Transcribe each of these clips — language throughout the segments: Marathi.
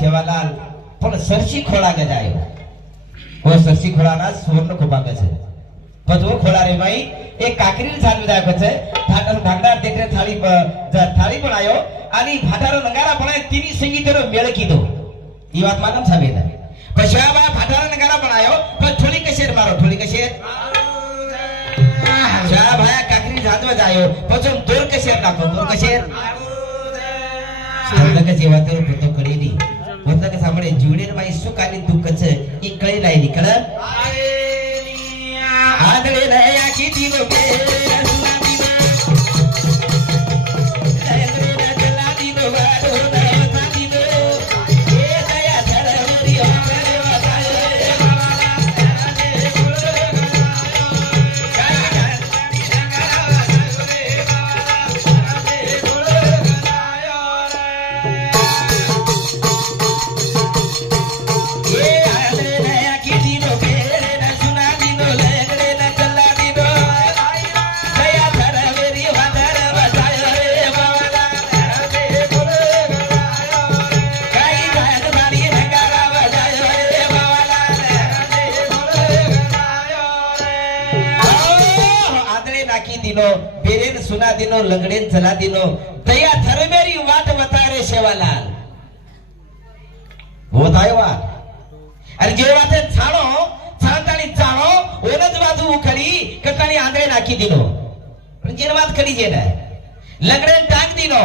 સેવાલાલ પણ સરસી ખોળા ગજાયો ઓ સરસી ખોળાના સુવર્ણ ખોબાગ છે બધો ખોળા રે ભાઈ એક કાકરી ચાલુ દાય છે ઠાકર ઢાંગડા દેખરે થાળી પણ આયો આની ફાટારો નગારા પણ તીની સંગીતનો મેળ કીધો ઈ વાત માનમ સાબે ને પછી આ બા ફાટારો નગારા પણ આયો પણ થોડી કશેર મારો થોડી કશેર જા ભાઈ કાકરી જાદવા જાયો પછી દોર કશેર નાખો દોર કશેર લગે જેવા તો ભૂતો કરી દી ભૂતો કે સાંભળે જોડેર ભાઈ શું કાની દુઃખ છે ઈ કળી લાઈ નીકળ આદળે નયા કીધી નો કે बेरेन सुना दिनो लंगड़ेन चला दिनो दया थर मेरी वाट बतारे सेवालाल वो थायो वाट अरे जे वाते छाणो छाणतानी चाणो ओनज बाजू उखड़ी कटानी आंधळे नाखी दिनो पण जेन वात करी जेना लंगड़ेन टांग दिनो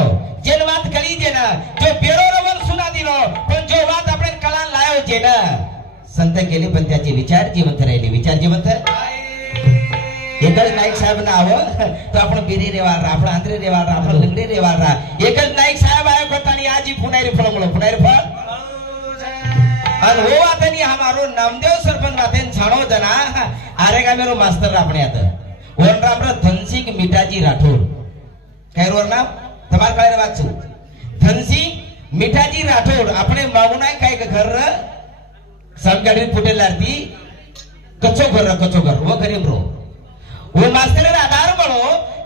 जेन वात करी जेना जो बेरो रवल सुना दिनो पण जो वात आपणे कळा लायो जेना संत केली पण त्याचे विचार जीवंत राहिले विचार जीवंत एकल नाईक साहेब ना आव तो आपण बिरी रेवाळ आपण आंध्रे रेवाळ आपण लंगडे रेवाळ एकल नाईक साहेब आयो करतानी आजी पुनारी फळमळो पुनारी फळ अन हो वातनी हमारो नामदेव सरपंच वातेन छाणो जना आरेगा मेरो मास्टर આપણે આત ઓન રામરો ધનસિંહ મીઠાજી રાઠોડ કઈ રોર નામ તમાર કાળે વાત છું ધનસિંહ મીઠાજી રાઠોડ આપણે મામુનાય કાઈ ઘર સમગાડી ફૂટેલારતી કચ્ચો ઘર वो गरीब रो वो मास्टर आधार बळो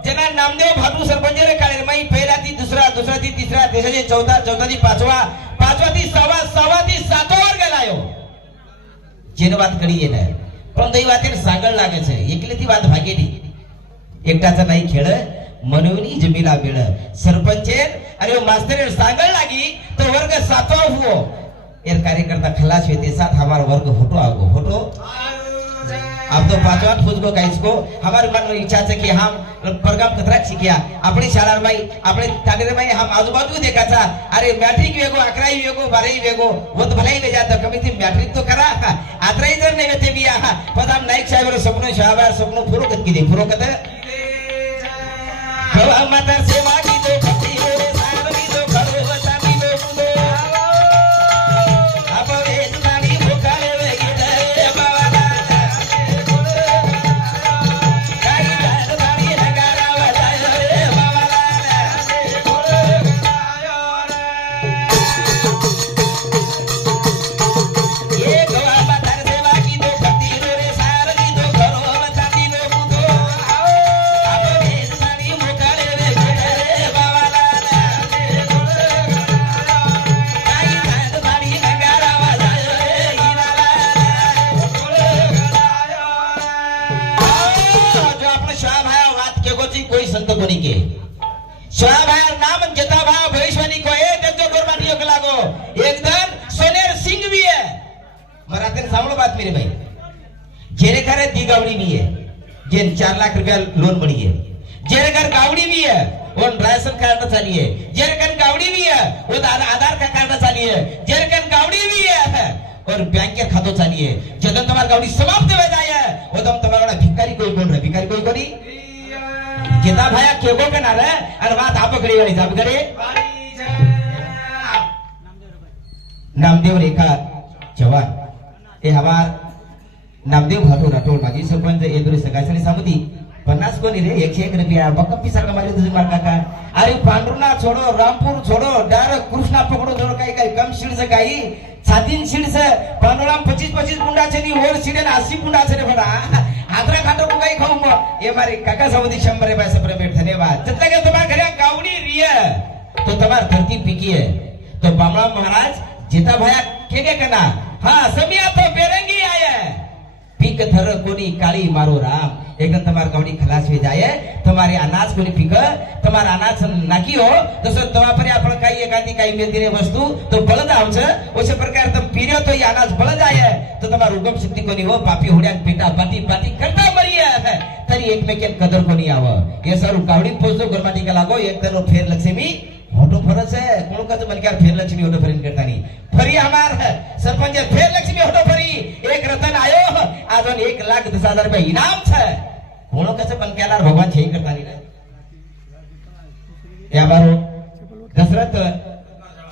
जना नामदेव भाटू सरपंच रे काळे मई पहिला ती दुसरा ती तिसरा देशाचे चौथा ती पाचवा ती सवा ती सातवा वर्ग लायो जेन વાત કરી એને પણ દઈ વાતે સાગળ લાગે છે એકલીથી વાત ભાગેલી એકટાचा नाही खेळ मनवनी जमीला बेळ सरपंचे अरे मास्टर सागळ लागी तो वर्ग सातवा हुओ एर कार्यकर्ता खलास होते साथ हमारा वर्ग फोटो आगो फोटो अब तो पांचवा खुद को काइस को हमारे मन में इच्छा है कि हम प्रोग्राम कतरा शिकिया अपनी शाळा में अपने तानेरे में हम आजूबाजू देखा था अरे मैट्रिक वेगो 11वी वेगो 12वी वेगो वो तो भलाई में जाता कमी थी मैट्रिक तो करा आत्रा इधर नहीं होते भी आहा पर हम नाइक साहब रो सपनो शाबार सपनो पूरो कत की दे पूरो कत गवा माता सेवा की तो भक्ति हो सार की तो करो बता की तो मुदो अब एक तानी भूखाले वे गिरे बाबा कोणी के सोळाभायर नाम घेता भा भविष्यवाणी को ए त्यांच्या गोरमाटी योग लागो एकदम सोनेर सिंग भी है मराठीत सांगलो बातमी रे भाई जेरे करे दी गावड़ी भी है जेन 4 लाख रुपया लोन मળી है जेरे घर गावड़ी भी है वो राशन कार्ड चाली है जेरे घर गावड़ी भी है वो आधार का कार्ड चाली है जेरे घर गावड़ी भी है और बैंक के खातो चाली है जदन तुम्हार गावड़ी समाप्त हो जाए वो तुम तुम्हारा भिखारी कोई बोल रहा भिखारी कोई कोनी जेता भाया केगो के ना रे और बात आप पकड़ी वाली साहब करे नामदेव रेखा जवान ए हमार नामदेव भाटो राठोड माझी सरपंच एदुरी सगासणी समिती 50 कोणी रे 101 रुपया बकप्पी सारखा मारे तुझे मार काका अरे पांडुरना छोड़ो रामपुर छोड़ो डायरेक्ट कृष्णा पकड़ो जोर काही कम सीड से काही छातीन सीड से पांडुराम 25 गुंडा छे नी और सीडे 80 गुंडा छे रे बड़ा आदरा खाटो को काही खाऊ मो ये मारे काका समिति 100 पैसे पर बैठ धन्यवाद जब तक तुम्हारे घरे गावड़ी रिया तो तुम्हार धरती पिकी है तो बामला महाराज जीता भया के करना हां सभी तो बेरंगी आया पीक धर कोनी काली मारो राम एकदम तुम्हार गावड़ी खलास हो जाए तुम्हारे अनाज कोनी पीक तुम्हारा अनाज नाकी हो तो सर तुम्हारे पर आपण काही एखादी काही मिळती रे वस्तू तो बळद आमच उसे प्रकार तुम पीरियो तो ये अनाज बळ जाए तो तुम्हार उगम शक्ती कोनी हो पापी होड्या पेटा पाती पाती करता मरिया है तरी एकमेके कदर कोनी आव ये सर गावड़ी पोचतो गरमाटी का लागो एक तनो फेर लक्ष्मी मोटो फरस है कोण का मन क्या फेर लक्ष्मी होतो फरीन करता नहीं फरी हमार सरपंच फेर लक्ष्मी होतो फरी एक रतन आयो आजन 1,10,000 रुपये इनाम छे कोण कसे पण केला भगवान छे करता नहीं रे या बारो दशरथ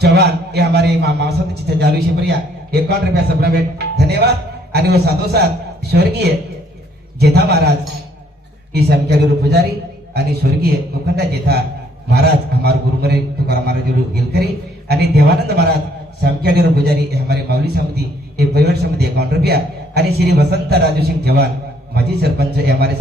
चव्हाण ये हमारे मामा सत चालू शे परिया 51 रुपया सप्रामेट धन्यवाद आणि वो साथो साथ स्वर्गीय जेठा महाराज की संख्या पुजारी आणि स्वर्गीय कोखंडा जेठा महाराज हमारे गुरु मरे तुकाराम महाराज गिलकरी आणि देवानंद महाराज संख्याडेरो पुजारी हमारे माऊली समिति एक परिवार समिति 51 रुपया आणि श्री वसंत राजू सिंह जवान माजी सरपंच हमारे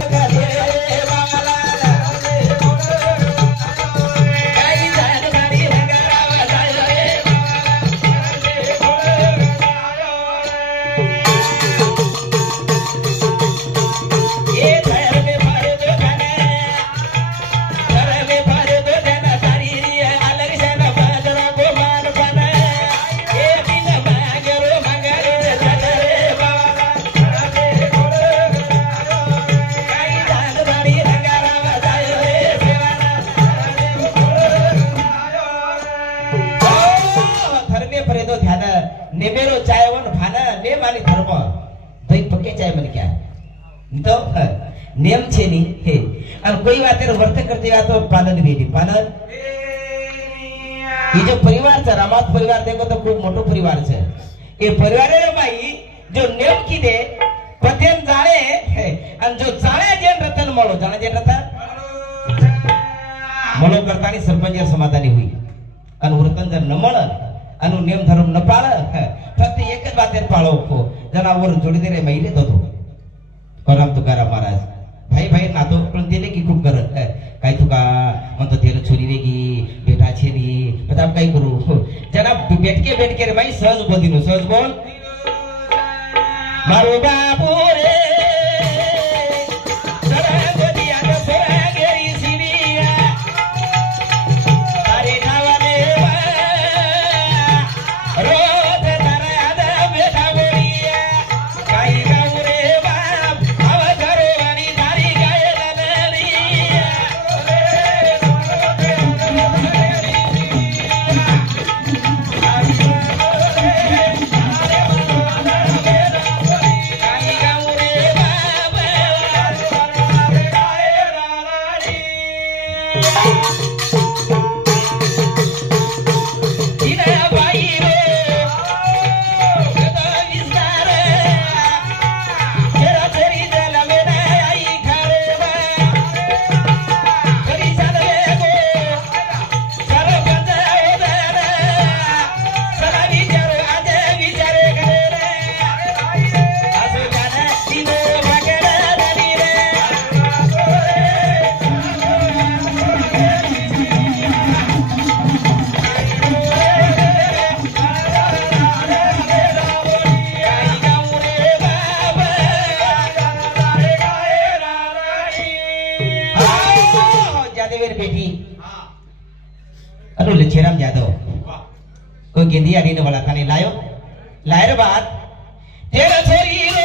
नेमेरो चायवन भाना नेम आणि धर्म भाई पक्के चाय मन क्या तो नेम छे नी हे और कोई बातेर वर्त करते आ तो पालन भी नहीं पालन ये जो परिवार छे रामात परिवार देखो तो खूब मोटो परिवार छे ये परिवार रे भाई जो नेम की दे पतेन जाणे और जो जाणे जेन रतन मळो जाणे जेन रतन मळो करतानी सरपंच समाधानी हुई और रतन जर न मळ अनु नियम धर्म न पाळ फक्त एकच बातेर पाळो को जनावर जोडी दे रे महिले दतो करम तुकाराम महाराज भाई भाई नातो पण दिले की खूप करत काय तुका म्हणतो तेल छोरी वेगी बेटा छेनी पता काय करू जना बेटके रे भाई सहज बोल दिनो सहज बोल मारो बाबू रे बेटी अनु लच्छेराम यादव कोई गेंदी आड़ी ने वाला खाने लायो लायर बात तेरा शरीर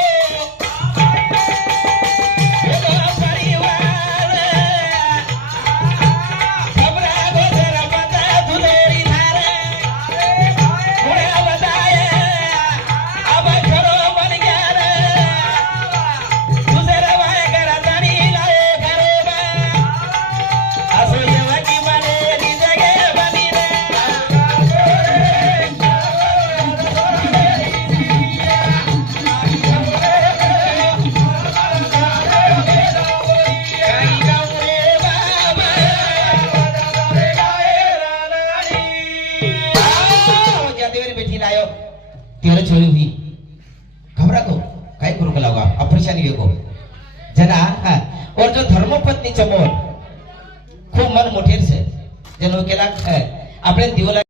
तेरा छोरी हुई घबरा को काय करू का लागा ऑपरेशन ये को जना और जो धर्मपत्नी चमोर खूप मन मोठेर છે જેનો કેલા આપણે દીવલા